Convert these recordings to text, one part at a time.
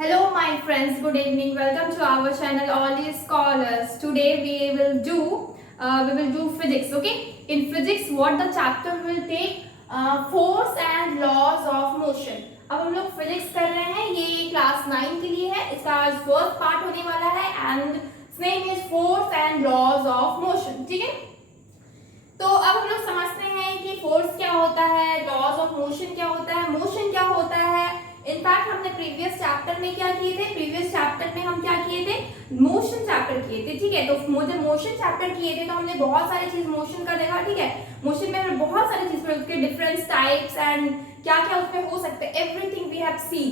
Hello my friends, good evening. Welcome to our channel All These Scholars. Today we will do physics, okay? In physics what the chapter will take force and laws of motion. अब हम लोग physics कर रहे हैं, ये class 9 के लिए है. इसका आज फर्स्ट पार्ट होने वाला है and its name is force and laws of motion. ठीक है, तो अब हम लोग समझते हैं कि फोर्स क्या होता है, लॉज ऑफ मोशन क्या होता है, मोशन क्या होता है. इनफैक्ट हमने प्रीवियस चैप्टर में क्या किए थे, प्रीवियस चैप्टर में हम क्या किए थे, मोशन चैप्टर किए थे. ठीक है, तो मुझे मोशन चैप्टर किए थे तो हमने बहुत सारी चीज मोशन का देखा. ठीक है, मोशन में हमने बहुत सारी चीज उसके डिफरेंट टाइप्स एंड क्या क्या उसमें हो सकते हैं, एवरीथिंग वी हैव सीन.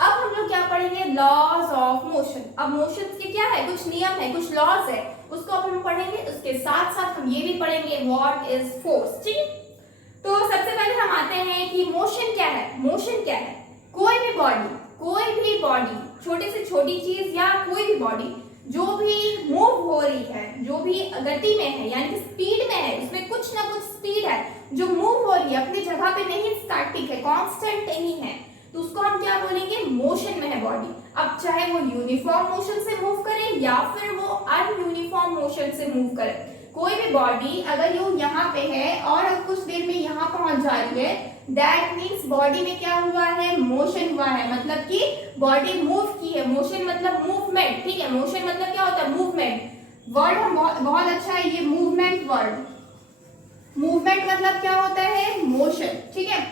अब हम लोग क्या पढ़ेंगे, लॉज ऑफ मोशन. अब मोशन के क्या है, कुछ नियम है, कुछ लॉज है, उसको अब हम पढ़ेंगे. उसके साथ साथ हम ये भी पढ़ेंगे व्हाट इज फोर्स. ठीक है, तो सबसे पहले हम आते हैं कि मोशन क्या है. मोशन क्या है, कोई भी बॉडी, छोटी से छोटी चीज या कोई भी बॉडी जो भी मूव हो रही है, जो भी गति में है यानी कि स्पीड में है, इसमें कुछ ना कुछ स्पीड है, जो मूव हो रही है, अपनी जगह पे नहीं स्टैटिक है, कांस्टेंट नहीं है, तो उसको हम क्या बोलेंगे, मोशन में है बॉडी. अब चाहे वो यूनिफॉर्म मोशन से मूव करे या फिर वो अनयूनिफॉर्म मोशन से मूव करे. कोई भी बॉडी अगर ये यहाँ पे है और अब कुछ देर में यहाँ पहुंच जा रही है, दैट मीन्स बॉडी में क्या हुआ है, मोशन हुआ है, मतलब कि बॉडी मूव की है. मोशन मतलब मूवमेंट. ठीक है, मोशन मतलब क्या होता है, मूवमेंट. वर्ड हम बहुत अच्छा है ये मूवमेंट वर्ड. मूवमेंट मतलब क्या होता है, मोशन. ठीक है,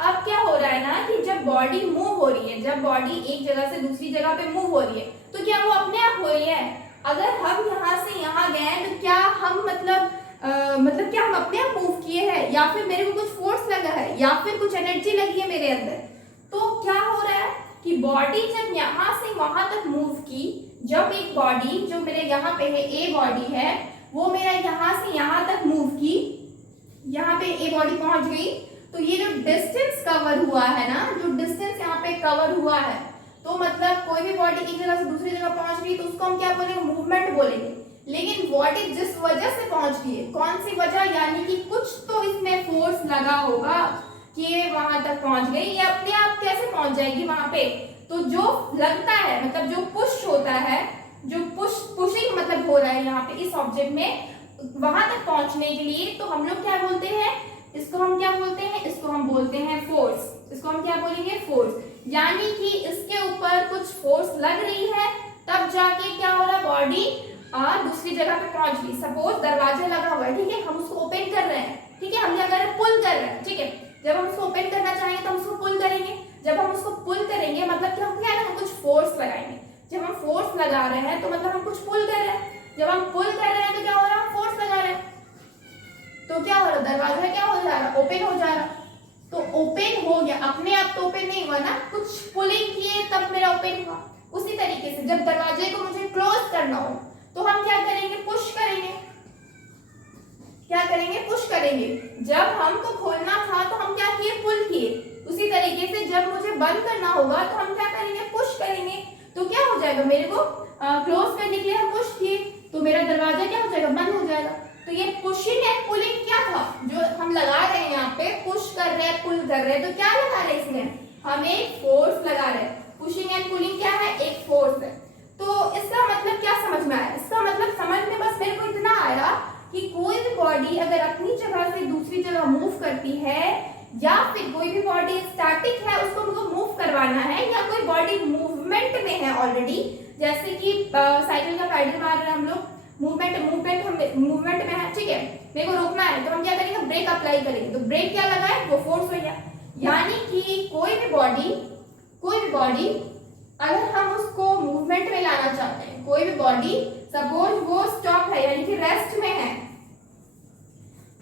अब क्या हो रहा है ना कि जब बॉडी मूव हो रही है, जब बॉडी एक जगह से दूसरी जगह पे मूव हो रही है, तो क्या वो अपने आप हो रही है. अगर हम यहाँ से यहाँ गए तो क्या हम मतलब क्या हम अपने आप मूव किए हैं या फिर मेरे को कुछ फोर्स लगा है या फिर कुछ एनर्जी लगी है मेरे अंदर. तो क्या हो रहा है कि बॉडी जब यहाँ से वहां तक मूव की, जब एक बॉडी जो मेरे यहाँ पे है, ए बॉडी है, वो मेरा यहाँ से यहाँ तक मूव की, यहाँ पे ए बॉडी पहुंच गई, तो ये जो डिस्टेंस कवर हुआ है ना, जो डिस्टेंस यहाँ पे कवर हुआ है, तो मतलब कोई भी बॉडी एक जगह से दूसरी जगह पहुंच रही तो उसको हम क्या बोलेंगे, मूवमेंट बोलेंगे. लेकिन बॉडी जिस वजह से पहुंच गई है, कौन सी वजह, यानी कि कुछ तो इसमें फोर्स लगा होगा कि ये वहां तक पहुंच गई. ये अपने आप कैसे पहुंच जाएगी वहां पे, तो जो लगता है मतलब जो पुश होता है, जो पुशिंग मतलब हो रहा है यहाँ पे इस ऑब्जेक्ट में वहां तक पहुंचने के लिए, तो हम लोग क्या बोलते हैं, इसको हम क्या बोलते हैं, इसको हम बोलते हैं फोर्स. इसको हम क्या बोलेंगे, फोर्स. यानी कि इसके ऊपर कुछ फोर्स लग रही है, तब जाके क्या हो रहा है, बॉडी दूसरी जगह पे पहुंच गई. सपोज दरवाजा लगा हुआ है, ठीक है, हम उसको ओपन कर रहे हैं. ठीक है, हम क्या कर रहे हैं, पुल कर रहे हैं. ठीक है, जब हम उसको ओपन करना चाहेंगे तो हम उसको पुल करेंगे. जब हम उसको पुल करेंगे मतलब कि हम क्या है, हम कुछ फोर्स लगाएंगे. जब हम फोर्स लगा रहे हैं तो मतलब हम कुछ पुल कर रहे हैं. जब हम पुल कर रहे हैं तो क्या हो रहा है, हम फोर्स लगा रहे हैं. तो क्या हो रहा है, दरवाजा क्या हो जा रहा, ओपन हो जा रहा. तो ओपन हो गया, अपने आप तो ओपन नहीं हुआ ना, कुछ पुलिंग किए तब मेरा ओपन हुआ. उसी तरीके से जब दरवाजे को मुझे क्लोज करना हो तो हम क्या करेंगे, पुश करेंगे. क्या करेंगे, पुश करेंगे. जब हमको खोलना था तो हम क्या किए, पुल किए. उसी तरीके से जब मुझे बंद करना होगा तो हम क्या करेंगे, पुश करेंगे. तो क्या हो जाएगा, मेरे को क्लोज करने के लिए हम पुश किए, तो मेरा दरवाजा क्या हो जाएगा, बंद हो जाएगा. तो ये पुशिंग एंड पुलिंग क्या था, जो हम लगा रहे हैं यहाँ पे, पुश कर रहे हैं, पुल कर रहे हैं, तो क्या लगा रहे हैं इसमें, हम एक फोर्स लगा रहे हैं. पुशिंग एंड पुलिंग क्या है, एक फोर्स है. तो इसका मतलब क्या समझ में आया, इसका मतलब समझ में बस मेरे को इतना आया कि कोई भी बॉडी अगर अपनी जगह से दूसरी जगह मूव करती है या फिर कोई भी बॉडी स्टैटिक है, उसको हमको मूव करवाना है, या कोई बॉडी मूवमेंट में है ऑलरेडी, जैसे कि साइकिल का पैडल मार रहे हैं हम लोग, मूवमेंट में है. ठीक है, मेरे को रोकना है तो हम क्या करेंगे, ब्रेक अप्लाई करेंगे. तो ब्रेक क्या लगा है, वो फोर्स हो गया. यानी कि कोई भी बॉडी अगर हम उसको मूवमेंट में लाना चाहते हैं, कोई भी बॉडी सपोज वो स्टॉप है यानी कि रेस्ट में है,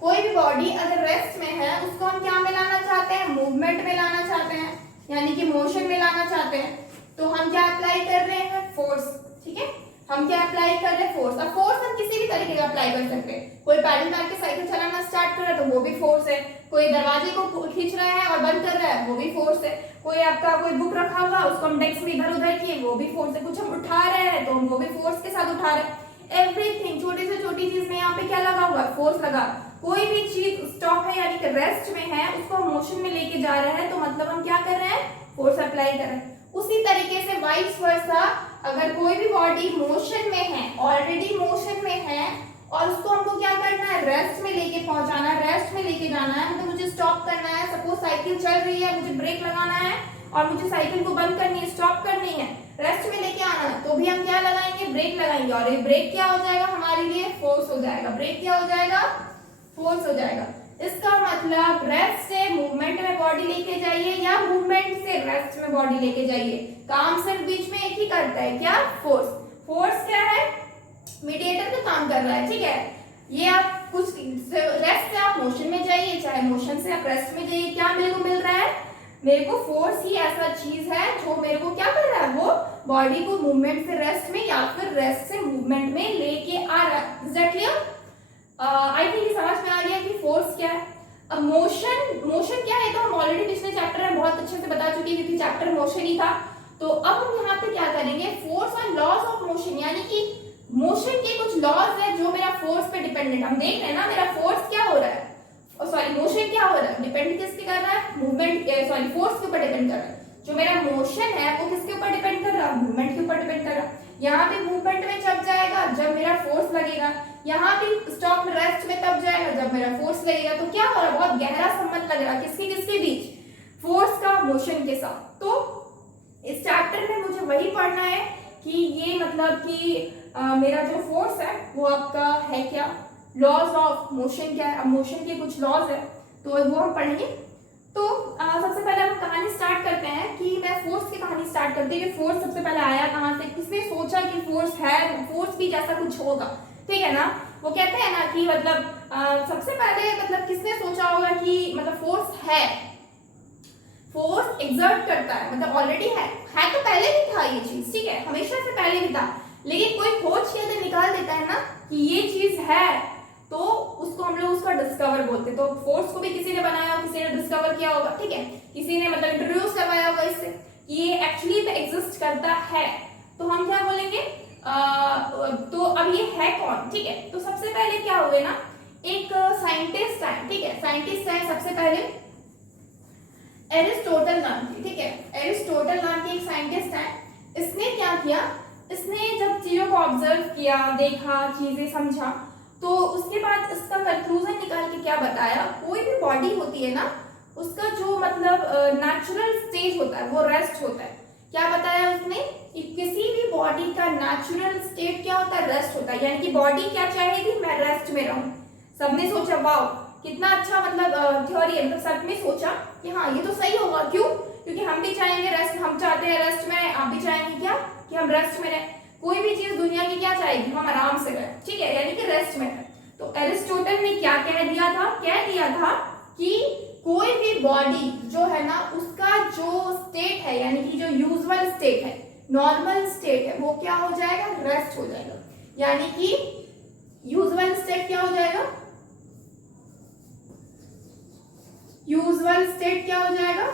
कोई भी बॉडी अगर रेस्ट में है उसको हम क्या में लाना चाहते हैं, मूवमेंट में लाना चाहते हैं, यानी कि मोशन में लाना चाहते हैं. तो हम क्या अप्लाई कर रहे हैं, फोर्स. ठीक है, हम क्या अप्लाई कर रहे हैं, फोर्स. अब फोर्स हम किसी भी तरीके का अप्लाई कर सकते हैं. कोई पैडल मार के साइकिल चलाना स्टार्ट कर रहा है तो वो भी फोर्स है. कोई दरवाजे को खींच रहा है और बंद कर रहा है, वो भी फोर्स है. कोई आपका कोई बुक रखा हुआ उसको हम डेस्क में इधर उधर किए, वो भी फोर्स है. कुछ हम उठा रहे हैं तो हम वो भी फोर्स के साथ उठा रहे हैं. एवरीथिंग, छोटी से छोटी चीज में यहाँ पे क्या लगा हुआ है, फोर्स लगा. कोई भी चीज स्टॉप है यानी कि रेस्ट में है, उसको हम मोशन में लेके जा रहे हैं, तो मतलब हम क्या कर रहे हैं, फोर्स अप्लाई कर रहे हैं. उसी तरीके से वाइस वर्सा, अगर कोई भी बॉडी मोशन में है, ऑलरेडी मोशन में है, और उसको हमको क्या करना है, रेस्ट में लेके पहुंचाना है, रेस्ट में लेके जाना है, मतलब मुझे स्टॉप करना है। सपोज साइकिल चल रही है, मुझे ब्रेक लगाना है और मुझे साइकिल को बंद करनी है, स्टॉप करनी है, रेस्ट में लेके आना है, तो भी हम क्या लगाएंगे, ब्रेक लगाएंगे। और ये ब्रेक क्या हो जाएगा हमारे लिए, फोर्स हो जाएगा। ब्रेक क्या हो जाएगा, फोर्स हो जाएगा। इसका मतलब रेस्ट से मूवमेंट में बॉडी लेके जाइए या मूवमेंट से रेस्ट में बॉडी लेके जाइए, काम सिर्फ बीच में एक ही करता है, क्या, फोर्स। फोर्स क्या है, मीडिएटर का काम कर रहा है, ठीक है। ये आप कुछ रेस्ट से आप मोशन में जाइए, चाहे मोशन से आप रेस्ट में जाइए, क्या मेरे को मिल रहा है, मेरे को फोर्स ही ऐसा चीज है जो मेरे को क्या कर रहा है, वो बॉडी को मूवमेंट से रेस्ट में या फिर रेस्ट से मूवमेंट में लेके आ रहा है। Is that clear? I think समझ में आ गया कि फोर्स क्या है। अब मोशन क्या है तो हम ऑलरेडी पिछले चैप्टर में बहुत अच्छे से बता चुके हैं, क्योंकि चैप्टर मोशन ही था। तो अब हम यहाँ पे क्या करेंगे, फोर्स और लॉज ऑफ मोशन, यानी कि मोशन के कुछ लॉज है जो मेरा फोर्स पे डिपेंडेंट। हम देख रहे हैं ना, मेरा फोर्स क्या हो रहा है, सॉरी मोशन क्या हो रहा है, डिपेंड किसके कर रहा है, मूवमेंट, सॉरी फोर्स के ऊपर डिपेंड कर रहा है। जो मेरा मोशन है वो किसके ऊपर डिपेंड कर रहा है, मूवमेंट के ऊपर डिपेंड कर रहा है। यहाँ पे मूवमेंट में जब जाएगा जब मेरा फोर्स लगेगा, यहाँ पे स्टॉप में रेस्ट में तब जाएगा जब मेरा फोर्स लगेगा। तो क्या हो रहा है, बहुत गहरा संबंध लग रहा है किसके किसके बीच, फोर्स का मोशन के साथ। तो इस चैप्टर में मुझे वही पढ़ना है कि ये मतलब कि मेरा जो फोर्स है वो आपका है क्या, लॉज ऑफ मोशन क्या है। अब मोशन के कुछ लॉज है तो वो हम पढ़ेंगे। तो सबसे पहले हम कहानी स्टार्ट करते हैं कि मैं फोर्स की कहानी स्टार्ट करती हूँ कि फोर्स सबसे पहले आया कहाँ से, किसने सोचा कि फोर्स है, फोर्स भी जैसा कुछ होगा, ठीक है ना। वो कहते हैं ना कि मतलब सबसे पहले मतलब किसने सोचा होगा कि मतलब फोर्स है, फोर्स एग्जर्ट करता है, मतलब ऑलरेडी है तो पहले भी था ये चीज, ठीक है, हमेशा से पहले भी था। लेकिन कोई खोज किया तो निकाल देता है ना कि ये चीज है, तो उसको हम लोग उसका डिस्कवर बोलते हैं। तो फोर्स को भी किसी ने बनाया होगा, किसी ने डिस्कवर किया होगा, ठीक है, किसी ने मतलब इंट्रोड्यूस करवाया होगा इससे कि ये एक्चुअली में एग्जिस्ट करता है। तो हम क्या बोलेंगे, तो अब ये है कौन, ठीक है। तो सबसे पहले क्या हुए ना, एक साइंटिस्ट है, ठीक है, साइंटिस्ट है सबसे पहले एरिस्टोटल नाम की, ठीक है, एरिस्टोटल नाम की एक साइंटिस्ट है। इसने क्या किया, इसने जब चीजों को ऑब्जर्व किया, देखा, चीजें समझा, तो उसके बाद इसका कंक्लूजन निकाल के क्या बताया, कोई भी बॉडी होती है ना, उसका जो मतलब नेचुरल स्टेज होता है वो रेस्ट होता है। क्या बताया उसने कि किसी भी बॉडी का नेचुरल स्टेट क्या होता है, रेस्ट होता है। यानी कि बॉडी क्या चाहेगी, मैं रेस्ट में रहूं। सबने सोचा वाओ कितना अच्छा मतलब थ्योरी है, मतलब सबने सोचा कि हाँ ये तो सही होगा। क्यों, क्योंकि हम भी चाहेंगे रेस्ट, हम चाहते हैं रेस्ट में, आप भी चाहेंगे क्या कि हम रेस्ट में रहें। कोई भी चीज दुनिया की क्या चाहेगी, हम आराम से रहें, ठीक है, यानी कि रेस्ट में रहें। तो एरिस्टोटल ने क्या कह दिया था कि कोई भी बॉडी जो है ना, उसका जो स्टेट है, यानी कि जो यूजुअल स्टेट है, नॉर्मल स्टेट है, वो क्या हो जाएगा, रेस्ट हो जाएगा। यानी कि यूजुअल स्टेट क्या हो जाएगा, यूजुअल स्टेट क्या हो जाएगा,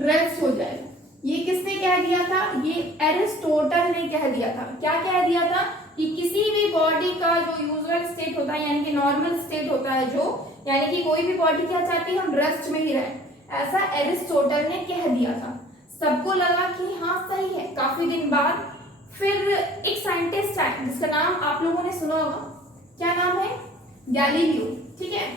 रेस्ट हो जाएगा। ये किसने कह दिया था, ये एरिस्टोटल ने कह दिया था। क्या कह दिया था कि किसी भी बॉडी का जो यूजुअल स्टेट होता है, यानी कि नॉर्मल स्टेट होता है जो, यानी कि कोई भी बॉडी क्या चाहती है, हम रेस्ट में ही रहें, ऐसा एरिस्टोटल ने कह दिया था। सबको लगा कि हाँ सही है। काफी दिन बाद फिर एक साइंटिस्ट आए जिसका नाम आप लोगों ने सुना होगा, क्या नाम है, गैलीलियो, ठीक है।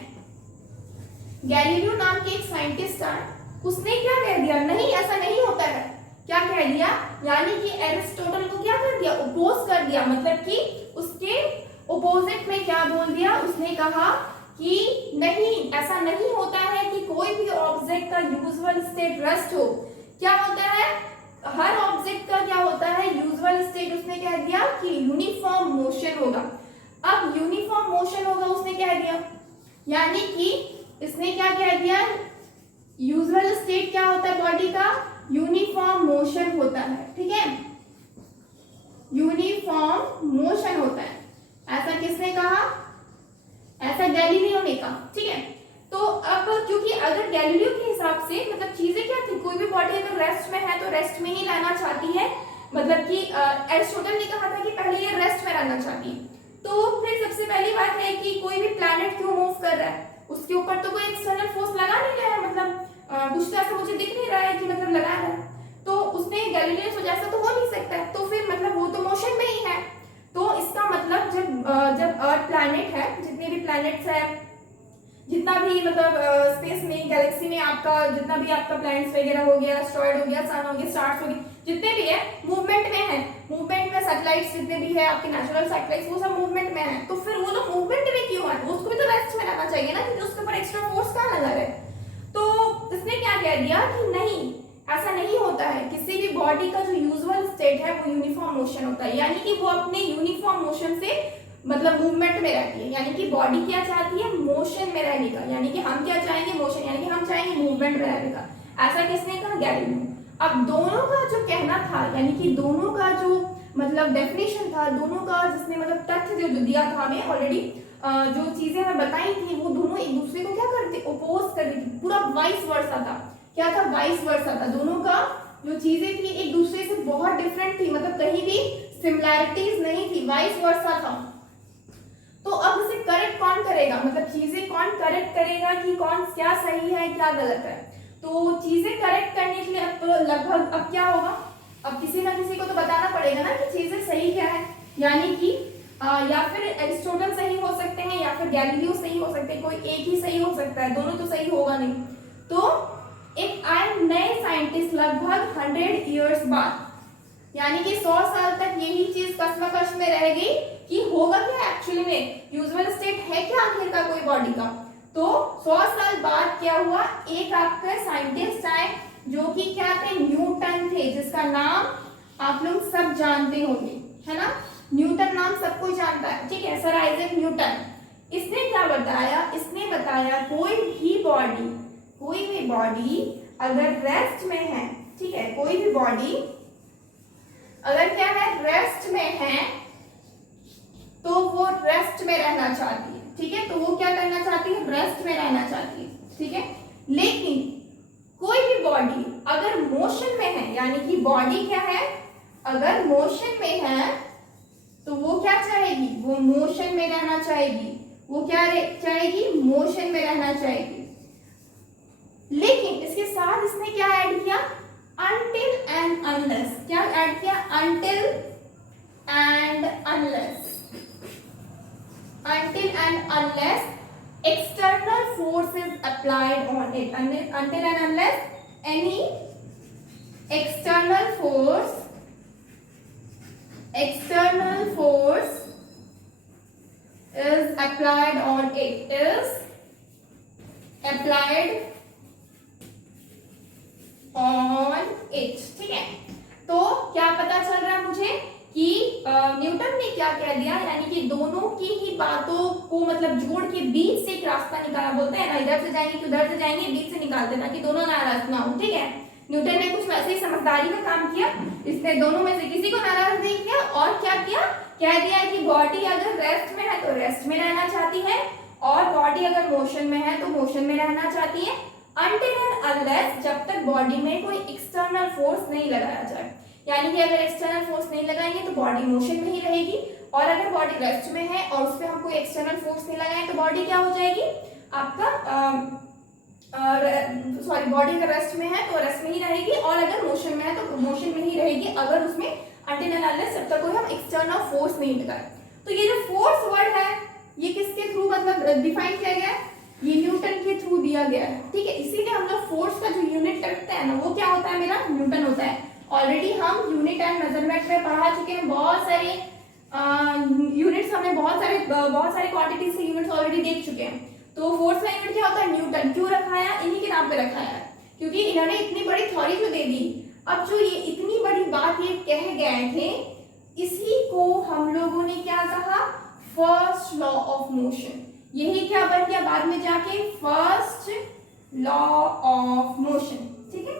गैलीलियो नाम के एक साइंटिस्ट आए, उसने क्या कह दिया, नहीं ऐसा नहीं होता है। क्या कह दिया, यानी कि एरिस्टोटल को क्या कर दिया, अपोज कर दिया, मतलब कि उसके अपोजिट में क्या बोल दिया, उसने कहा कि नहीं ऐसा नहीं होता है कि कोई भी ऑब्जेक्ट का यूजुअल स्टेट रेस्ट हो। क्या होता है, हर ऑब्जेक्ट का क्या होता है, यूजुअल स्टेट। उसने कह दिया कि यूनिफॉर्म मोशन होगा। अब यूनिफॉर्म मोशन होगा उसने कह दिया, यानी कि इसने क्या कह दिया, यूजुअल स्टेट क्या होता है बॉडी का, यूनिफॉर्म मोशन होता है, ठीक है, यूनिफॉर्म मोशन होता है। ऐसा किसने कहा, ऐसा गैलीलियो ने कहा, ठीक है। तो अब क्योंकि अगर गैलीलियो के हिसाब से मतलब चीजें क्या थी, कोई भी बॉडी अगर रेस्ट में है तो रेस्ट में ही रहना चाहती है, मतलब कि एरिस्टोटल ने कहा था कि पहले ये रेस्ट में रहना चाहती है। तो फिर सबसे पहली बात है कि कोई भी प्लैनेट क्यों मूव कर रहा है, उसके ऊपर तो कोई एक्सटर्नल फोर्स लगा नहीं रहा है, मतलब कुछ तो ऐसा मुझे दिख नहीं रहा है कि मतलब लगा रहा है। तो उसने गैलीलियो सोचा ऐसा तो हो नहीं सकता है, तो फिर मतलब वो तो मोशन में ही है। तो इसका मतलब जब अर्थ प्लैनेट है, जितने भी प्लैनेट्स है, जितना भी मतलब स्पेस में गैलेक्सी में आपका जितना भी आपका प्लैनेट्स वगैरह हो गया, एस्ट्रॉइड हो गया, सन हो गया, स्टार्स हो गए, जितने भी है मूवमेंट में है। मूवमेंट में सैटेलाइट्स जितने भी है आपके नेचुरल सैटेलाइट्स वो सब मूवमेंट में है। तो फिर वो लोग मूवमेंट में क्यों है? उसको भी तो रेस्ट में रहना चाहिए ना, क्योंकि उसके ऊपर एक्स्ट्रा फोर्स कहाँ लगा है। तो इसने क्या कह दिया कि नहीं, ऐसा नहीं होता है। किसी भी बॉडी का जो यूजुअल स्टेट है वो यूनिफॉर्म मोशन होता है, यानी कि वो अपने यूनिफॉर्म मोशन से मतलब मूवमेंट में रहती है। यानी कि बॉडी क्या चाहती है? मोशन में रहने का। यानी कि हम क्या चाहेंगे? मोशन। यानी कि हम चाहेंगे मूवमेंट में रहने का। ऐसा किसने कहा? गैलीलियो। अब दोनों का जो कहना था, यानी कि दोनों का जो मतलब डेफिनेशन था, दोनों का जिसने मतलब तथ्य जो दिया था हमें ऑलरेडी, जो चीजें हमें बताई थी, वो दोनों एक दूसरे को क्या करते? ओपोज कर रही थी। पूरा वाइस वर्सा था। क्या था? वाइस वर्सा था। दोनों का जो चीजें थी एक दूसरे से बहुत डिफरेंट थी, मतलब कहीं भी सिमिलैरिटीज नहीं थी, वाइस वर्सा था। तो अब इसे करेक्ट कौन करेगा? मतलब चीजें कौन करेक्ट करेगा कि कौन क्या सही है क्या गलत है? तो चीजें करेक्ट करने के लिए अब तो लगभग अब क्या होगा? अब किसी ना किसी को तो बताना पड़ेगा ना कि चीजें सही क्या है। यानी कि या फिर एरिस्टोटल सही हो सकते हैं या फिर गैलीलियो सही हो सकते हैं, कोई एक ही सही हो सकता है, दोनों तो सही होगा नहीं। तो एक आए नए साइंटिस्ट लगभग 100 इयर्स बाद, यानी कि 100 साल तक यही चीज कश्मकश में रह गई कि होगा क्या एक्चुअली में, यूजुअल स्टेट है क्या आखिर का कोई बॉडी का। तो 100 साल बाद क्या हुआ? एक आपके साइंटिस्ट आए जो कि क्या थे? न्यूटन थे, जिसका नाम आप लोग सब जानते होंगे, है ना। न्यूटन नाम सब कोई जानता है, ठीक है, सर आइजैक न्यूटन। इसने क्या बताया? इसने बताया कोई भी बॉडी अगर रेस्ट में है, ठीक है, कोई भी बॉडी अगर क्या है? रेस्ट में है, तो वो रेस्ट में रहना चाहती है, ठीक है। तो वो क्या करना चाहती है? रेस्ट में रहना चाहती है, ठीक है। लेकिन कोई भी बॉडी अगर मोशन में है, यानी कि बॉडी क्या है? अगर मोशन में है तो वो क्या चाहेगी? वो मोशन में रहना चाहेगी। वो क्या चाहेगी? मोशन में रहना चाहेगी। लेकिन इसके साथ इसने क्या ऐड किया? until and unless। क्या ऐड किया? until and unless external force is applied on it। until and unless any external force is applied on it, is applied on it, ठीक है। तो क्या पता चल रहा है मुझे कि न्यूटन ने क्या कह दिया, यानी कि दोनों की ही बातों को मतलब जोड़ के बीच से एक रास्ता निकाला। बोलते हैं ना, इधर से जाएंगे कि उधर से जाएंगे, बीच से निकालते ताकि दोनों नाराज ना हो, ठीक है। न्यूटन ने कुछ वैसे ही समझदारी का काम किया, इसने दोनों में से किसी को नाराज नहीं किया। और क्या किया? कह दिया कि बॉडी अगर रेस्ट में है तो रेस्ट में रहना चाहती है, और बॉडी अगर मोशन में है तो मोशन में रहना चाहती है, until and unless जब तक बॉडी में कोई एक्सटर्नल फोर्स नहीं लगाया जाए। यानी कि अगर एक्सटर्नल फोर्स नहीं लगाएंगे तो बॉडी मोशन में ही रहेगी, और अगर बॉडी रेस्ट में है और उस पर हम कोई एक्सटर्नल फोर्स नहीं लगाएं तो बॉडी क्या हो जाएगी आपका? सॉरी, बॉडी अगर रेस्ट में है तो रेस्ट में ही रहेगी, और अगर मोशन में है तो मोशन में ही रहेगी, अगर उसमें until and unless जब तक कोई हम एक्सटर्नल फोर्स नहीं लगाए। तो ये जो फोर्स वर्ड है ये किसके थ्रू मतलब डिफाइन किया गया है? ये न्यूटन के थ्रू दिया गया है, ठीक है। इसीलिए हम लोग फोर्स का जो यूनिट रखते हैं ना, वो क्या होता है? मेरा न्यूटन होता है। ऑलरेडी हम यूनिट एंड मेजरमेंट में पढ़ा चुके हैं, बहुत सारे यूनिट्स हमने बहुत सारे क्वांटिटीज के यूनिट्स ऑलरेडी देख चुके हैं। तो फोर्स का यूनिट क्या होता है? न्यूटन। क्यों रखाया? इन्हीं के नाम पे रखाया है, क्योंकि इन्होंने इतनी बड़ी थ्योरी जो दे दी। अब जो ये इतनी बड़ी बात ये कह गए थे, इसी को हम लोगों ने क्या कहा? First law of motion. यही क्या बन गया बाद में जाके? फर्स्ट लॉ ऑफ मोशन, ठीक है,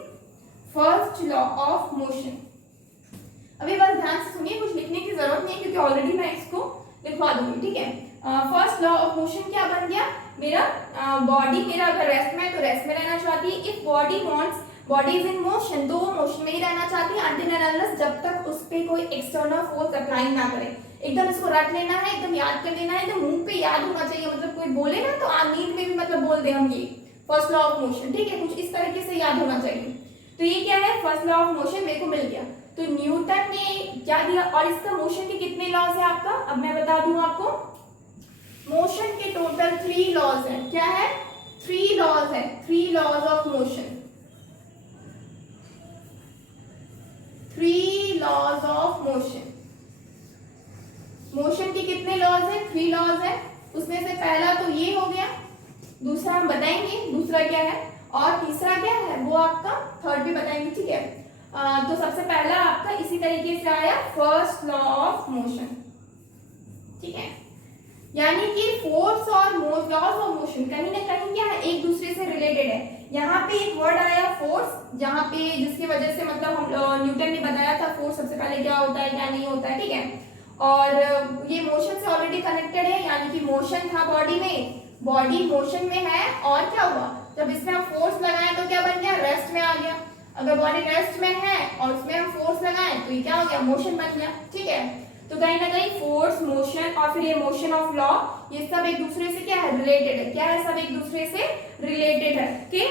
फर्स्ट लॉ ऑफ मोशन। अभी बस ध्यान से सुनिए, कुछ लिखने की जरूरत नहीं है क्योंकि ऑलरेडी मैं इसको लिखवा दूंगी, ठीक है। फर्स्ट लॉ ऑफ मोशन क्या बन गया मेरा? बॉडी मेरा अगर रेस्ट में है तो रेस्ट में रहना चाहती है। If body is in motion तो वो मोशन में ही रहना चाहती है, until and unless जब तक उस पर कोई एक्सटर्नल फोर्स अप्लाई ना करे। एकदम इसको रट लेना है, एकदम याद कर लेना है, एकदम मुंह पे याद होना चाहिए। मतलब कोई बोले ना तो नींद में भी मतलब बोल दे हम ये, फर्स्ट लॉ ऑफ मोशन, ठीक है, कुछ इस तरीके से याद होना चाहिए। तो ये क्या है, फर्स्ट लॉ ऑफ मोशन मेरे को मिल गया। तो न्यूटन ने क्या दिया, और इसका मोशन के कितने लॉज है आपका, अब मैं बता दूं आपको। मोशन के टोटल 3 लॉज है। क्या है, 3 लॉज है, 3 laws of motion, 3 laws of motion. Motion के कितने लॉज है, 3 लॉज है। उसमें से पहला तो ये हो गया, दूसरा हम बताएंगे दूसरा क्या है, और तीसरा क्या है वो आपका थर्ड भी बताएंगे, ठीक है। तो सबसे पहला आपका इसी तरीके से आया फर्स्ट लॉ ऑफ मोशन, ठीक है। यानी कि फोर्स और लॉज ऑफ मोशन कहीं ना कहीं क्या है, एक दूसरे से रिलेटेड है। यहाँ पे एक वर्ड आया फोर्स, जहाँ पे जिसकी वजह से मतलब हम न्यूटन ने बताया था फोर्स सबसे पहले क्या होता है क्या नहीं होता है, ठीक है। और ये मोशन से ऑलरेडी कनेक्टेड है, यानी कि मोशन था बॉडी में, बॉडी मोशन में है, और क्या हुआ जब इसमें हम फोर्स लगाएं तो क्या बन गया, रेस्ट में आ गया। अगर बॉडी रेस्ट में है और उसमें हम फोर्स लगाएं तो ये क्या हो गया, मोशन बन गया, ठीक है। तो कहीं ना कहीं फोर्स, मोशन और फिर ये मोशन ऑफ लॉ, ये सब एक दूसरे से क्या है, रिलेटेड है। क्या है, सब एक दूसरे से रिलेटेड है, ओके।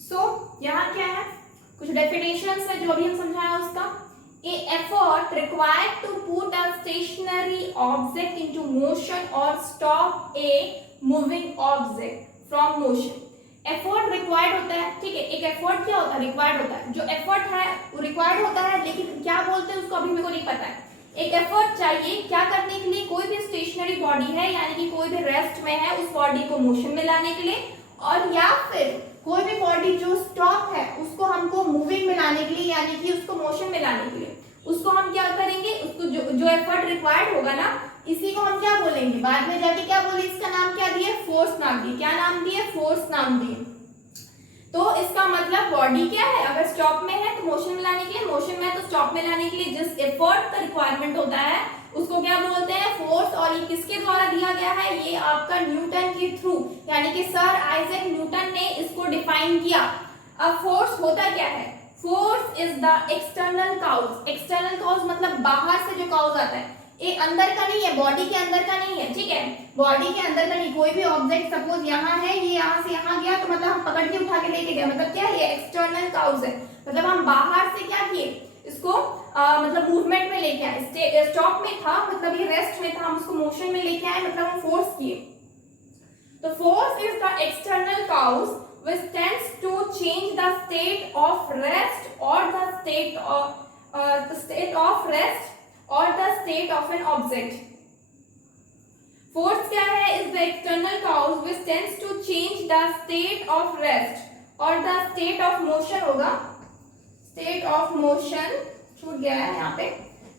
सो यहाँ क्या है, कुछ डेफिनेशंस है जो अभी हम समझाया उसका। A effort required to put a stationary object into motion or stop a moving object from motion. Effort required होता है, ठीक है। एक effort क्या होता है, required होता है। जो effort है वो required होता है, लेकिन क्या बोलते हैं उसको अभी मेरे को नहीं पता है। एक effort चाहिए क्या करने के लिए, कोई भी स्टेशनरी बॉडी है यानी कि कोई भी रेस्ट में है उस बॉडी को मोशन में लाने के लिए, और या फिर कोई भी बॉडी जो स्टॉप है उसको हमको मूविंग में लाने के लिए, यानी कि उसको मोशन में लाने के लिए, उसको हम क्या करेंगे, उसको जो एफर्ट रिक्वायर्ड होगा ना, इसी को हम क्या बोलेंगे, बाद में जाके क्या बोले, इसका नाम क्या दिए, फोर्स नाम दिए। क्या नाम दिए, फोर्स नाम दिए। तो इसका मतलब बॉडी क्या है, अगर स्टॉप में है तो मोशन में लाने के लिए, मोशन में है तो स्टॉप में लाने के लिए जिस एफर्ट का रिक्वायरमेंट होता है उसको क्या बोलते हैं, फोर्स। और ये किसके द्वारा दिया गया है, ये आपका न्यूटन के थ्रू, यानी कि सर आइजैक न्यूटन ने इसको डिफाइन किया। अब फोर्स होता क्या है, force is the external cause. External cause मतलब बाहर से जो काउज आता है, ये अंदर का नहीं है, बॉडी के अंदर का नहीं है, ठीक है। बॉडी के अंदर का नहीं, कोई भी ऑब्जेक्ट सपोज यहाँ है, ये यहाँ से यहाँ गया तो मतलब हम पकड़ के उठा के लेके गए, मतलब क्या है, ये एक्सटर्नल काउज है। मतलब हम बाहर से क्या किए, इसको मतलब मूवमेंट में लेके आए। स्टॉप में था मतलब ये रेस्ट में था, हम उसको मोशन में लेके आए, मतलब हम फोर्स किए। तो force is the external cause which tends to change the state of rest or the state of rest or the state of an object. Force क्या है, is the external cause which tends to change the state of rest or the state of motion होगा, state of motion छूट गया है यहाँ पे,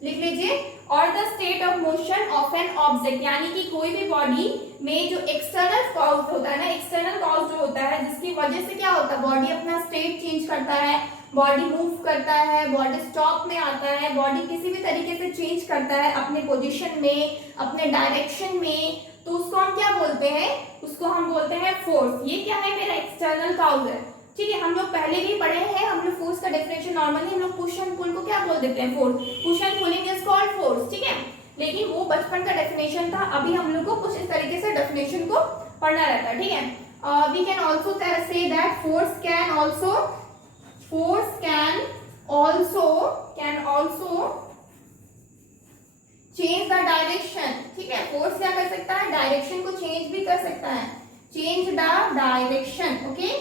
लिख लीजिए, और the state of motion of an object, यानी कि कोई भी बॉडी में जो एक्सटर्नल कॉज होता है ना, एक्सटर्नल कॉज जो होता है जिसकी वजह से क्या होता है, बॉडी अपना स्टेट चेंज करता है, बॉडी मूव करता है, बॉडी स्टॉप में आता है, बॉडी किसी भी तरीके से चेंज करता है अपने पोजीशन में, अपने डायरेक्शन में, तो उसको हम क्या बोलते हैं, उसको हम बोलते हैं फोर्स। ये क्या है, मेरा एक्सटर्नल कॉज है, ठीक है। हम लोग पहले भी पढ़े हैं, हम लोग फोर्स का डेफिनेशन नॉर्मली हम लोग पुश एंड पुल को क्या बोल देते हैं, force. Push and pulling is called force, ठीक है। लेकिन वो बचपन का डेफिनेशन था, अभी हम लोग को कुछ इस तरीके से डेफिनेशन को पढ़ना रहता है, ठीक है। We can also say that force can also change the direction, ठीक है। फोर्स क्या कर सकता है, डायरेक्शन को चेंज भी कर सकता है, change the direction, okay.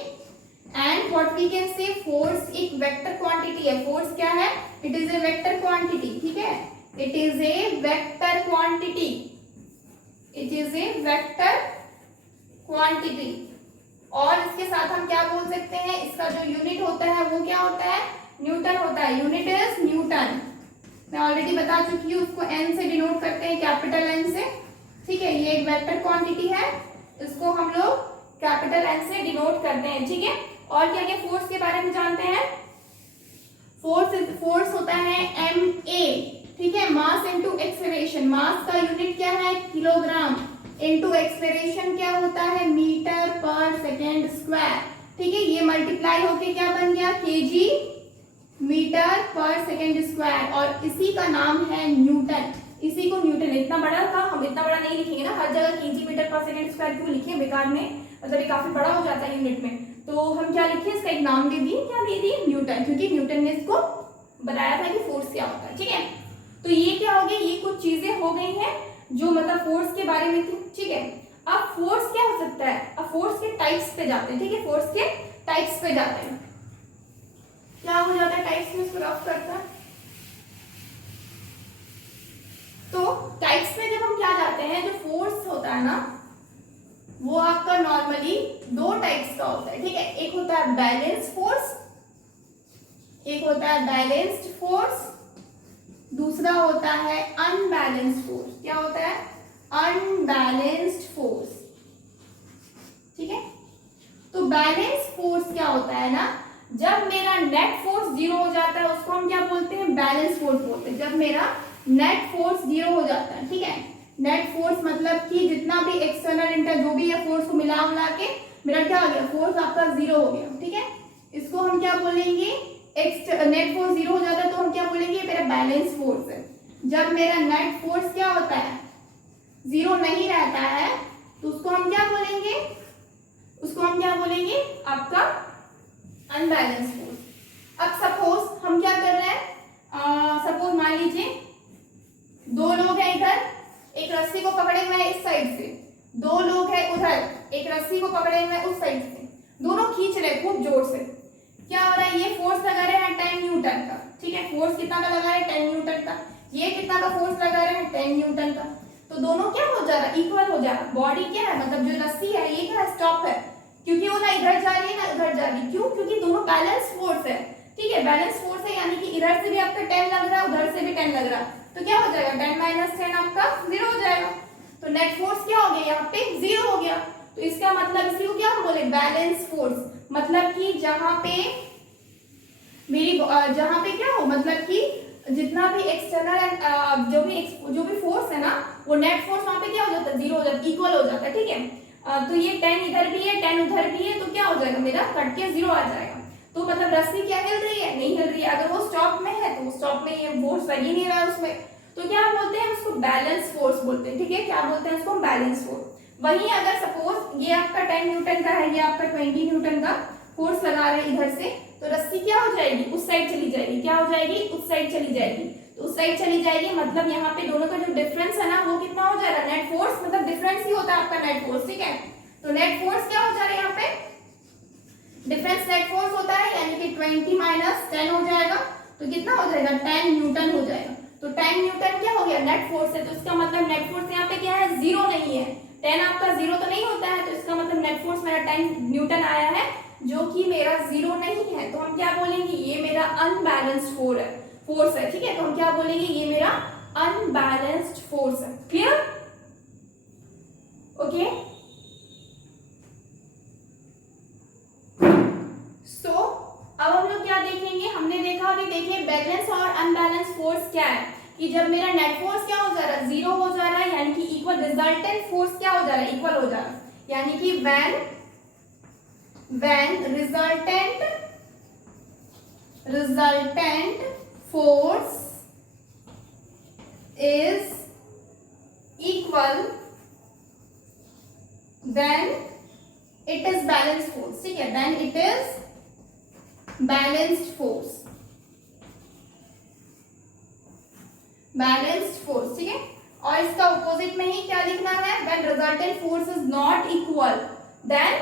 And what we can say, force एक वेक्टर क्वांटिटी है। फोर्स क्या है, it is a vector quantity, ठीक है, it is a vector quantity, it is a vector quantity. और इसके साथ हम क्या बोल सकते हैं, इसका जो यूनिट होता है वो क्या होता है, न्यूटन होता है, यूनिट इज न्यूटन। मैं ऑलरेडी बता चुकी हूँ, उसको एन से डिनोट करते हैं, कैपिटल एन से, ठीक है। ये एक वेक्टर क्वांटिटी है, इसको हम लोग कैपिटल एन से डिनोट करते हैं, ठीक है। और क्या क्या फोर्स के बारे में जानते हैं, फोर्स होता है ma, ठीक है, मास इनटू एक्सेलरेशन। मास का यूनिट क्या है, किलोग्राम, इनटू एक्सेलरेशन क्या होता है, मीटर पर सेकेंड स्क्वायर, ठीक है। ये मल्टीप्लाई होके क्या बन गया, केजी मीटर पर सेकेंड स्क्वायर, और इसी का नाम है न्यूटन। इसी को न्यूटन, इतना बड़ा था, हम इतना बड़ा नहीं लिखेंगे ना, हर जगह केजी मीटर पर सेकंड स्क्वायर क्यों लिखे बेकार में, मतलब ये काफी बड़ा हो जाता है यूनिट में। तो हम क्या लिखे, इसका एक नाम दे दिए, क्या दे दिए, न्यूटन, क्योंकि न्यूटन ने इसको बताया था कि फोर्स क्या होता है। ठीक है, तो ये क्या हो गया, ये कुछ चीजें हो गई हैं जो मतलब फोर्स के बारे में थी। ठीक है, अब फोर्स क्या हो सकता है, अब फोर्स के टाइप्स पे जाते हैं। ठीक है, फोर्स के टाइप्स पे जाते हैं, क्या हो जाता है टाइप्स में, इसको रफ करता है। तो टाइप्स में जब हम क्या जाते हैं, जो फोर्स होता है ना वो आपका नॉर्मली दो टाइप्स का होता है। ठीक है, एक होता है बैलेंस फोर्स, एक होता है बैलेंस्ड फोर्स, दूसरा होता है अनबैलेंस्ड फोर्स। क्या होता है, अनबैलेंस्ड फोर्स। ठीक है, तो बैलेंस फोर्स क्या होता है ना, जब मेरा नेट फोर्स जीरो हो जाता है उसको हम क्या बोलते हैं, बैलेंस फोर्स बोलते हैं। जब मेरा नेट फोर्स जीरो हो जाता है, ठीक है, नेट फोर्स मतलब कि जितना भी एक्सटर्नल इंटर जो भी है फोर्स को मिला के मेरा क्या हो गया, फोर्स आपका जीरो हो गया। ठीक है, इसको हम क्या बोलेंगे, नेट फोर्स जीरो हो जाता है तो हम क्या बोलेंगे, मेरा बैलेंस फोर्स है। जब मेरा नेट फोर्स क्या होता है, जीरो नहीं रहता है, तो उसको हम क्या बोलेंगे, उसको हम क्या बोलेंगे, आपका अनबैलेंस फोर्स। अब सपोज हम क्या कर रहे हैं, सपोज मान लीजिए दो लोग हैं इधर, एक रस्सी को पकड़े हुए हैं इस साइड से, दो लोग हैं उधर, एक रस्सी को पकड़े हुए हैं उस साइड से, दोनों खींच रहे खूब जोर से। क्या हो रहा है, ये फोर्स लगा रहे हैं 10 न्यूटन का। ठीक है, फोर्स कितना का लगा रहे हैं, 10 न्यूटन का। ये कितना का फोर्स लगा रहे हैं, 10 न्यूटन का। तो दोनों क्या हो जा रहा है, इक्वल हो जा रहा है। बॉडी क्या है, मतलब जो रस्सी है ये क्या स्टॉप है, क्योंकि वो ना इधर जा रही है ना उधर जा रही है। क्यों, क्योंकि दोनों बैलेंस फोर्स है। ठीक है, बैलेंस फोर्स है, यानी कि इधर से भी आपका 10 लग रहा है, उधर से भी 10 लग रहा है, तो क्या हो जाएगा, 10 माइनस 10 आपका 0 हो जाएगा। तो नेट फोर्स क्या हो गया, यहाँ पे 0 हो गया। तो इसका मतलब इसी को क्या हम बोले, बैलेंस फोर्स। मतलब कि जहां पे मेरी जहां पे क्या हो, मतलब कि जितना भी एक्सटर्नल जो भी फोर्स है ना, वो नेट फोर्स वहां पे क्या हो जाता है, 0 हो जाता है, इक्वल हो जाता है। ठीक है, तो ये 10 इधर भी है 10 उधर भी है, तो क्या हो जाएगा, मेरा कट के 0 आ जाएगा। तो मतलब रस्सी क्या हिल रही है, नहीं हिल रही है। अगर वो स्टॉप में है तो वो स्टॉप में ये फोर्स लग ही नहीं रहा है उसमें, तो क्या बोलते हैं उसको, बैलेंस फोर्स बोलते हैं। ठीक है, क्या बोलते हैं उसको, बैलेंस फोर्स। वहीं अगर सपोज ये आपका 10 न्यूटन का है, ये आपका 20 न्यूटन का फोर्स लगा रहे हैं इधर से, तो रस्सी क्या हो जाएगी, उस साइड चली जाएगी। क्या हो जाएगी, उस साइड चली जाएगी। तो उस साइड चली जाएगी, मतलब यहाँ पे दोनों का जो डिफरेंस है ना वो कितना हो जा रहा है, नेट फोर्स, मतलब डिफरेंस ही होता है आपका नेट फोर्स। ठीक है, तो नेट फोर्स क्या हो जा रहा है, यहाँ पे डिफरेंस नेट फोर्स होता है, यानी कि 20 माइनस 10 हो जाएगा, तो कितना हो जाएगा, 10 न्यूटन हो जाएगा। तो 10 न्यूटन क्या हो गया, नेट फोर्स है। तो इसका मतलब नेट फोर्स यहाँ पे क्या है, 0 नहीं है। 10 आपका 0 तो नहीं होता है, तो इसका मतलब नेट फोर्स मेरा 10 न्यूटन आया है, जो कि मेरा 0 नहीं है। तो हम क्या बोलेंगे, ये मेरा अनबैलेंस्ड फोर्स है। ठीक है, तो हम क्या बोलेंगे, ये मेरा अनबैलेंस्ड फोर्स है। Clear, okay. सो अब हम लोग क्या देखेंगे, हमने देखा अभी, देखिए बैलेंस और अनबैलेंस फोर्स क्या है, कि जब मेरा नेट फोर्स क्या हो जा रहा है, 0 हो जा रहा है, यानी कि इक्वल, रिजल्टेंट फोर्स क्या हो जा रहा है, इक्वल हो जा रहा है। यानी कि when resultant force is equal, then it is balanced force. ठीक है, then it is balanced force, balanced force. ठीक है, और इसका ऑपोजिट में ही क्या लिखना है, when resultant force is not equal, then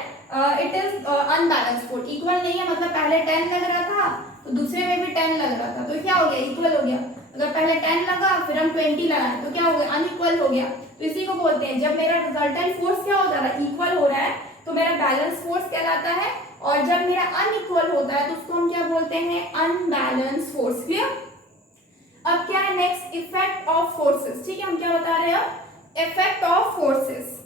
it is unbalanced force। Equal नहीं है, मतलब पहले 10 लग रहा था तो दूसरे में भी 10 लग रहा था, तो क्या हो गया, इक्वल हो गया। अगर पहले 10 लगा फिर हम 20 लगाए तो क्या हो गया, अनइक्वल हो गया। तो इसी को बोलते हैं, जब मेरा रिजल्टेंट फोर्स क्या हो जा रहा है, इक्वल हो रहा है, तो मेरा बैलेंस फोर्स कहलाता है। और जब मेरा अनइक्वल होता है तो उसको हम क्या बोलते हैं, अनबैलेंस फोर्स। क्लियर। अब क्या है नेक्स्ट, इफेक्ट ऑफ फोर्सेस। ठीक है, हम क्या बता रहे हैं, effect of forces.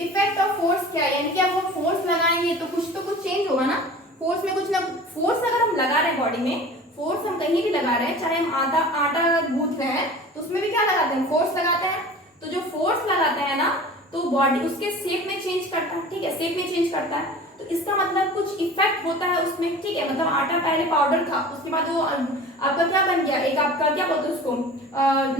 Effect of force क्या है, यानी कि अब वो फोर्स लगाएंगे तो कुछ चेंज होगा ना, फोर्स में कुछ ना, फोर्स अगर हम लगा रहे हैं बॉडी में, फोर्स हम कहीं भी लगा रहे हैं, चाहे हम आटा गूंथ रहे हैं तो उसमें भी क्या लगाते हैं, फोर्स लगाते हैं। तो जो फोर्स लगाते हैं ना, तो बॉडी उसके शेप में चेंज करता है। ठीक है, शेप में चेंज करता है। तो इसका मतलब कुछ इफेक्ट होता है उसमें, ठीक है। मतलब आटा पहले पाउडर था, उसके बाद वो आपका क्या बन गया, एक आपका क्या बोलते हैं उसको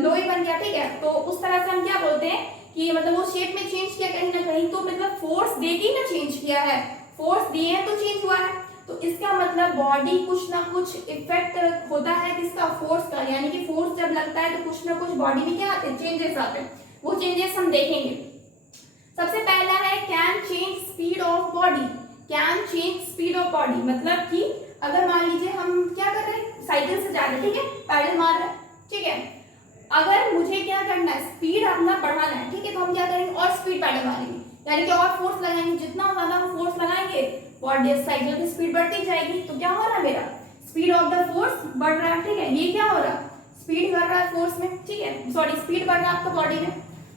लोई बन गया, ठीक है। तो उस तरह से हम क्या बोलते हैं कि मतलब वो शेप में चेंज किया कहीं ना कहीं, तो मतलब फोर्स दे के ना चेंज किया है, फोर्स दिए हैं तो चेंज हुआ है। तो इसका मतलब बॉडी कुछ ना कुछ इफेक्ट होता है किसका, फोर्स का, यानी कि फोर्स जब लगता है तो कुछ ना कुछ बॉडी में क्या आते हैं, चेंजेस आते हैं। वो चेंजेस हम देखेंगे। सबसे पहला है can change speed of body. Can change speed of body मतलब कि अगर मान लीजिए हम क्या कर रहे हैं, साइकिल से जा रहे हैं, ठीक है, पैडल मार रहे हैं, ठीक है। अगर मुझे क्या करना है, स्पीड अपना बढ़ाना है, ठीक है, तो हम क्या करेंगे, और स्पीड पैडल मारेंगे, यानी कि और फोर्स लगाएंगे। जितना ज्यादा हम फोर्स लगाएंगे बॉडी साइकिल की स्पीड बढ़ती जाएगी। तो क्या हो रहा है, मेरा स्पीड ऑफ द फोर्स बढ़ रहा है, ठीक है। ये क्या हो रहा है, स्पीड बढ़ रहा है फोर्स में, ठीक है, सॉरी स्पीड बढ़ रहा है आपका बॉडी में।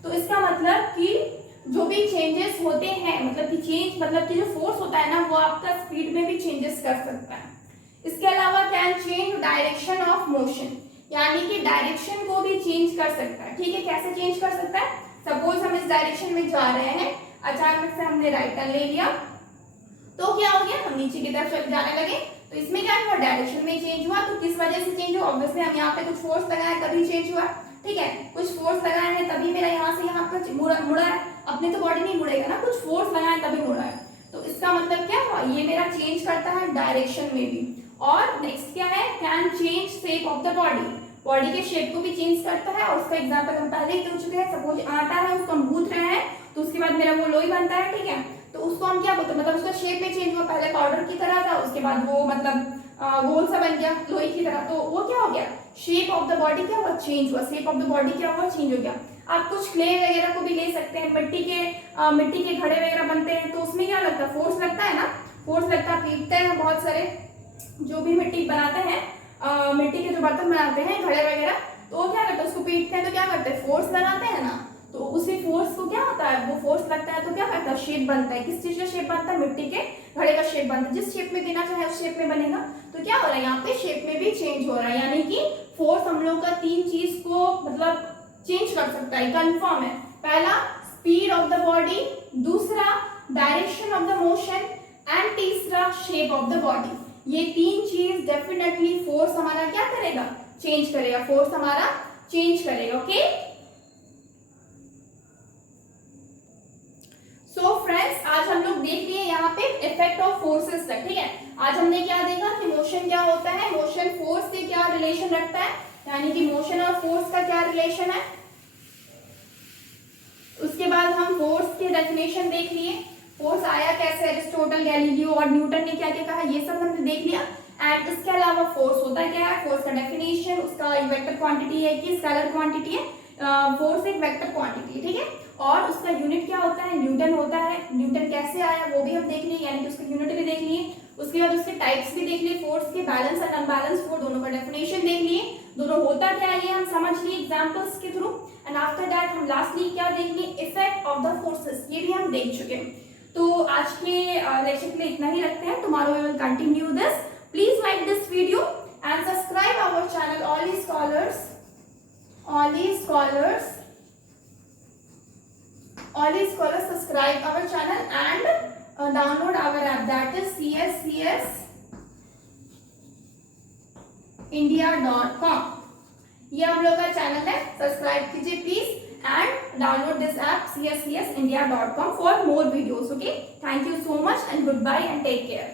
तो इसका मतलब कि जो भी चेंजेस होते हैं, मतलब कि चेंज मतलब कि जो फोर्स होता है ना, वो आपका स्पीड में भी चेंजेस कर सकता है। इसके अलावा can change direction of motion, यानी कि डायरेक्शन को भी चेंज कर सकता है, ठीक है। कैसे चेंज कर सकता है, सपोज हम इस डायरेक्शन में जा रहे हैं, अचानक से हमने राइट टर्न ले लिया, तो क्या हो गया, हम नीचे की तरफ चले जाने लगे, तो इसमें क्या हुआ, डायरेक्शन में चेंज हुआ। तो किस वजह से चेंज हुआ, ऑब्वियसली हम यहाँ पे कुछ फोर्स लगाए तभी चेंज हुआ, ठीक है। कुछ फोर्स लगाए हैं तभी मेरा यहाँ से यहाँ पर मुड़ा है, अपने तो बॉडी नहीं मुड़ेगा ना, कुछ फोर्स लगाए तभी मुड़ा है। तो इसका मतलब क्या हुआ, ये मेरा चेंज करता है डायरेक्शन में भी। और नेक्स्ट क्या है, can change shape of the body, body के शेप को भी चेंज करता है। और उसका एग्जांपल हम पहले ही दे चुके हैं। सपोज आटा है, उसको हम गूंथ रहे हैं, तो उसके बाद मेरा वो लोई बनता है, ठीक है। तो उसको हम क्या बोलते हैं, मतलब उसका शेप में चेंज हुआ, पहले पाउडर की तरह था, उसके बाद वो मतलब गोल सा बन गया लोई की तरह। तो वो क्या हो गया, शेप ऑफ द बॉडी क्या हुआ, चेंज हुआ, शेप ऑफ द बॉडी क्या हुआ, चेंज हो गया। आप कुछ क्ले वगैरह को भी ले सकते हैं, मिट्टी के घड़े वगैरह बनते हैं, तो उसमें क्या लगता है, फोर्स लगता है ना, फोर्स लगता है, पीटते हैं बहुत सारे जो भी मिट्टी बनाते हैं, मिट्टी के जो बर्तन बनाते हैं, घड़े वगैरह, तो वो क्या करते हैं, उसको पीटते हैं तो क्या करते हैं, फोर्स लगाते हैं ना। तो उसी फोर्स को क्या होता है, वो फोर्स लगता है तो क्या करता है, शेप बनता है। किस चीज का शेप बनता है, मिट्टी के घड़े का शेप बनता है। जिस शेप में देना चाहे उस शेप में बनेगा। तो क्या हो रहा है, यहाँ पे शेप में भी चेंज हो रहा है, यानी कि फोर्स हम लोग का तीन चीज को मतलब चेंज कर सकता है, कंफर्म है। पहला स्पीड ऑफ द बॉडी, दूसरा direction of the motion, and तीसरा शेप ऑफ द बॉडी। ये तीन चीज डेफिनेटली फोर्स हमारा क्या करेगा, चेंज करेगा, फोर्स हमारा चेंज करेगा। ओके, सो फ्रेंड्स, आज हम लोग देख लिए यहाँ पे इफेक्ट ऑफ फोर्सेस तक, ठीक है। आज हमने क्या देखा कि मोशन क्या होता है, मोशन फोर्स से क्या रिलेशन रखता है, यानी कि मोशन और फोर्स का क्या रिलेशन है। उसके बाद हम फोर्स की डेफिनेशन देख लिए, फोर्स आया कैसे, एरिस्टोटल, गैलीलियो और न्यूटन ने क्या क्या कहा, ये सब हमने देख लिया। एंड इसके अलावा फोर्स होता क्या है, फोर्स का डेफिनेशन, उसका एक वेक्टर क्वांटिटी है कि स्केलर क्वांटिटी है, फोर्स एक वेक्टर क्वांटिटी है, ठीक है। और उसका यूनिट क्या होता है, न्यूटन होता है। न्यूटन कैसे आया वो भी हम देख लिए, यानी कि उसका यूनिट भी देख लिए। उसके बाद उसके टाइप्स भी देख लिए, फोर्स के बैलेंस और अनबैलेंस फोर्स दोनों का डेफिनेशन देख लिए, दोनों होता क्या है ये हम समझ लिए एग्जांपल्स के थ्रू। एंड आफ्टर दैट हम लास्टली क्या देख लिए, इफेक्ट ऑफ द फोर्सेस, ये भी हम देख चुके हैं। तो आज के लेक्चर के लिए इतना ही रखते हैं। Tomorrow we will continue this. Please like this video and subscribe our channel Olly Scholars, subscribe our channel and download our app, that is cscsindia.com। ये हम लोग का चैनल है, सब्सक्राइब कीजिए please and download this app cscsindia.com for more videos. Okay, thank you so much and goodbye and take care.